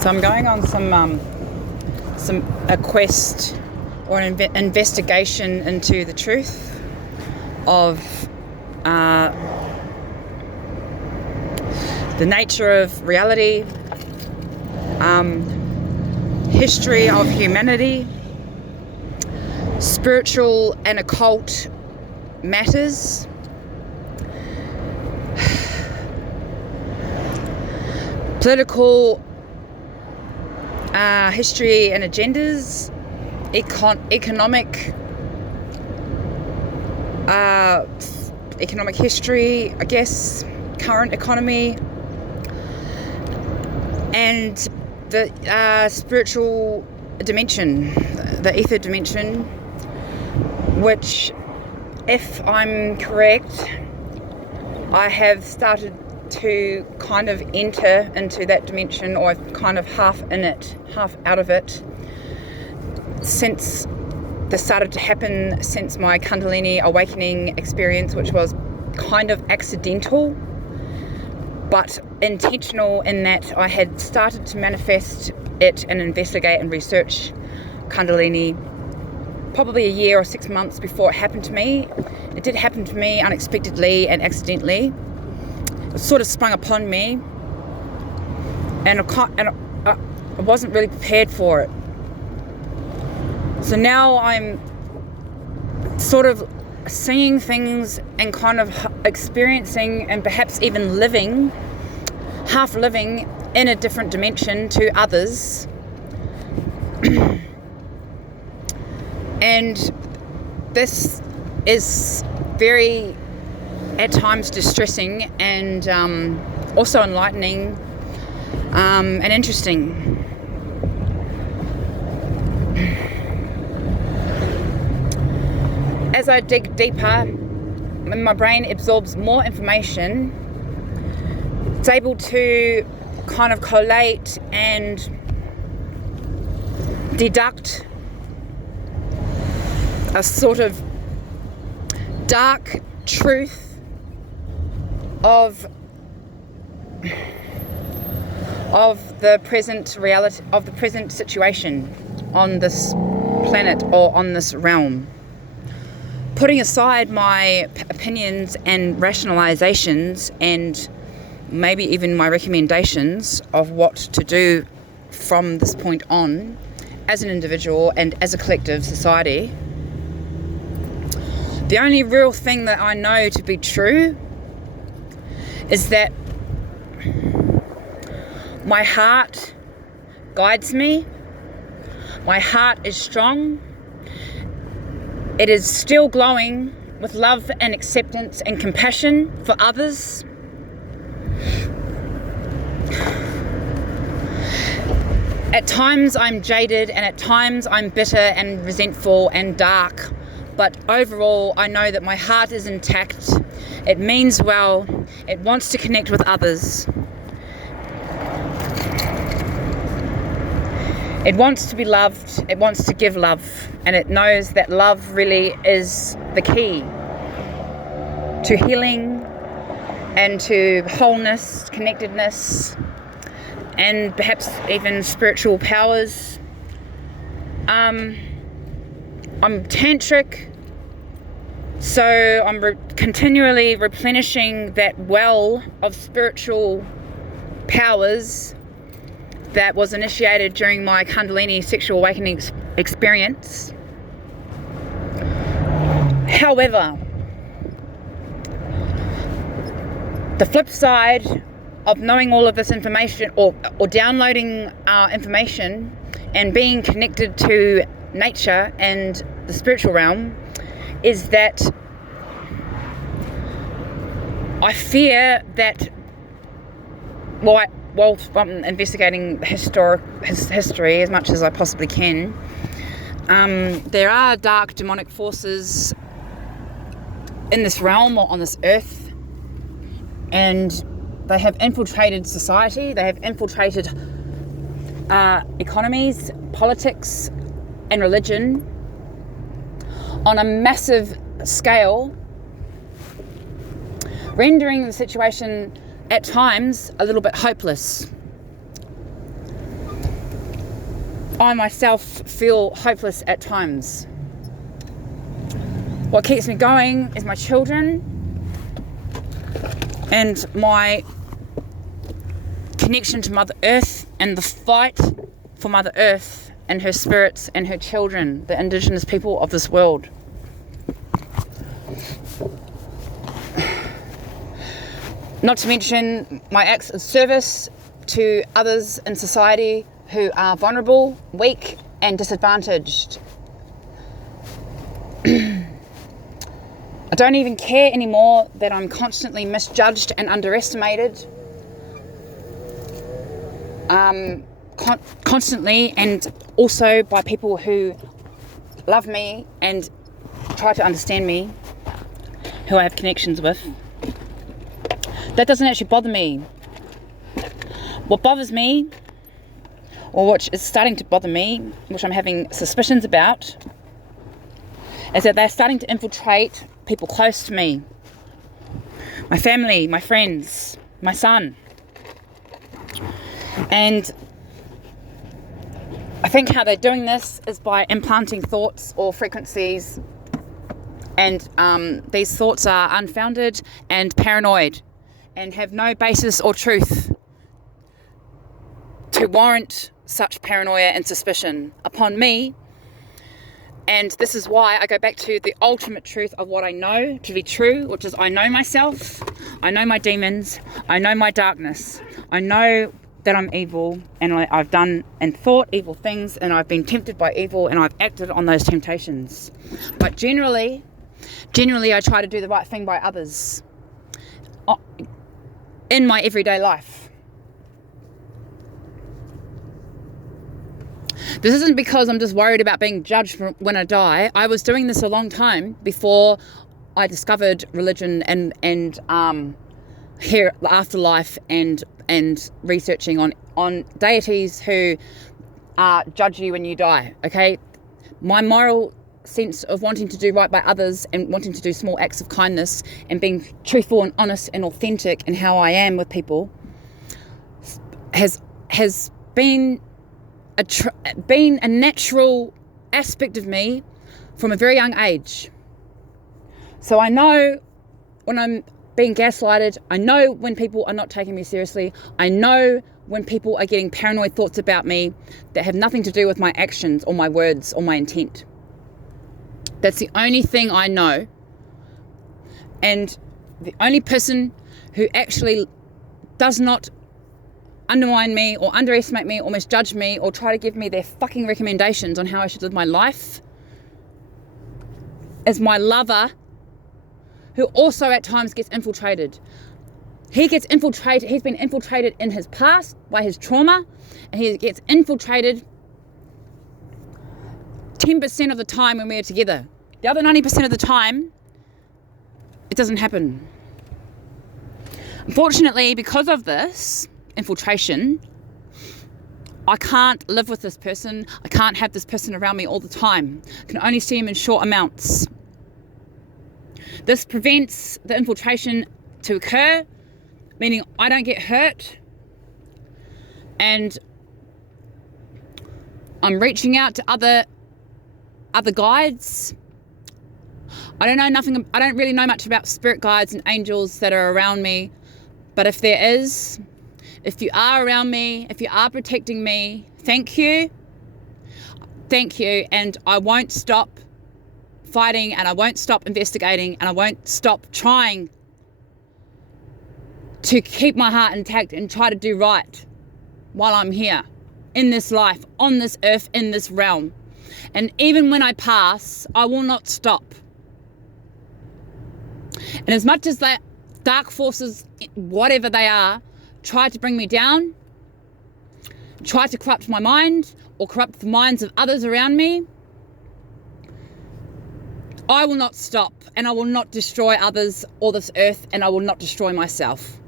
So I'm going on a quest or an investigation into the truth of the nature of reality, history of humanity, spiritual and occult matters, political history and agendas, economic history, I guess, current economy, and the spiritual dimension, the ether dimension, which, if I'm correct, I have started to kind of enter into that dimension, or I'm kind of half in it, half out of it, since this started to happen, since my Kundalini awakening experience, which was kind of accidental but intentional, in that I had started to manifest it and investigate and research Kundalini probably a year or 6 months before it happened to me. It did happen to me unexpectedly and accidentally. It sort of sprung upon me, and I wasn't really prepared for it. So now I'm sort of seeing things and kind of experiencing and perhaps even half living in a different dimension to others. And this is very, at times, distressing and also enlightening and interesting. As I dig deeper, when my brain absorbs more information, it's able to kind of collate and deduct a sort of dark truth of the present reality, of the present situation on this planet or on this realm. Putting aside my opinions and rationalizations and maybe even my recommendations of what to do from this point on as an individual and as a collective society, the only real thing that I know to be true is that my heart guides me. My heart is strong. It is still glowing with love and acceptance and compassion for others. At times I'm jaded, and at times I'm bitter and resentful and dark. But overall, I know that my heart is intact. It means well. It wants to connect with others. It wants to be loved. It wants to give love. And it knows that love really is the key to healing and to wholeness, connectedness, and perhaps even spiritual powers. I'm tantric, so I'm continually replenishing that well of spiritual powers that was initiated during my Kundalini sexual awakening experience. However, the flip side of knowing all of this information, or downloading information and being connected to nature and the spiritual realm, is that I fear that while I'm investigating history as much as I possibly can, there are dark demonic forces in this realm or on this earth, and they have infiltrated society. They have infiltrated economies, politics, and religion on a massive scale, rendering the situation at times a little bit hopeless. I myself feel hopeless at times. What keeps me going is my children and my connection to Mother Earth and the fight for Mother Earth and her spirits and her children, the indigenous people of this world. Not to mention my acts of service to others in society who are vulnerable, weak, and disadvantaged. I don't even care anymore that I'm constantly misjudged and underestimated. Constantly, and also by people who love me and try to understand me, who I have connections with. That doesn't actually bother me. What bothers me, or which is starting to bother me, which I'm having suspicions about, is that they're starting to infiltrate people close to me. My family, my friends, my son. And I think how they're doing this is by implanting thoughts or frequencies, and these thoughts are unfounded and paranoid and have no basis or truth to warrant such paranoia and suspicion upon me. And this is why I go back to the ultimate truth of what I know to be true, which is I know myself, I know my demons, I know my darkness, I know that I'm evil, and I've done and thought evil things, and I've been tempted by evil, and I've acted on those temptations. But generally I try to do the right thing by others in my everyday life. This isn't because I'm just worried about being judged when I die. I was doing this a long time before I discovered religion and here afterlife and researching on deities who judge you when you die. Okay, my moral sense of wanting to do right by others and wanting to do small acts of kindness and being truthful and honest and authentic in how I am with people has been a natural aspect of me from a very young age. So I know when I'm being gaslighted, I know when people are not taking me seriously, I know when people are getting paranoid thoughts about me that have nothing to do with my actions or my words or my intent. That's the only thing I know. And the only person who actually does not undermine me or underestimate me or misjudge me or try to give me their fucking recommendations on how I should live my life is my lover, who also at times gets infiltrated. He's been infiltrated in his past by his trauma, and he gets infiltrated 10% of the time when we're together. The other 90% of the time, it doesn't happen. Unfortunately, because of this infiltration, I can't live with this person. I can't have this person around me all the time. I can only see him in short amounts. This prevents the infiltration to occur, meaning I don't get hurt, and I'm reaching out to other guides. I don't really know much about spirit guides and angels that are around me, but if you are around me, if you are protecting me, thank you, and I won't stop fighting, and I won't stop investigating, and I won't stop trying to keep my heart intact and try to do right while I'm here in this life, on this earth, in this realm. And even when I pass, I will not stop. And as much as that dark forces, whatever they are, try to bring me down, try to corrupt my mind or corrupt the minds of others around me, I will not stop, and I will not destroy others or this earth, and I will not destroy myself.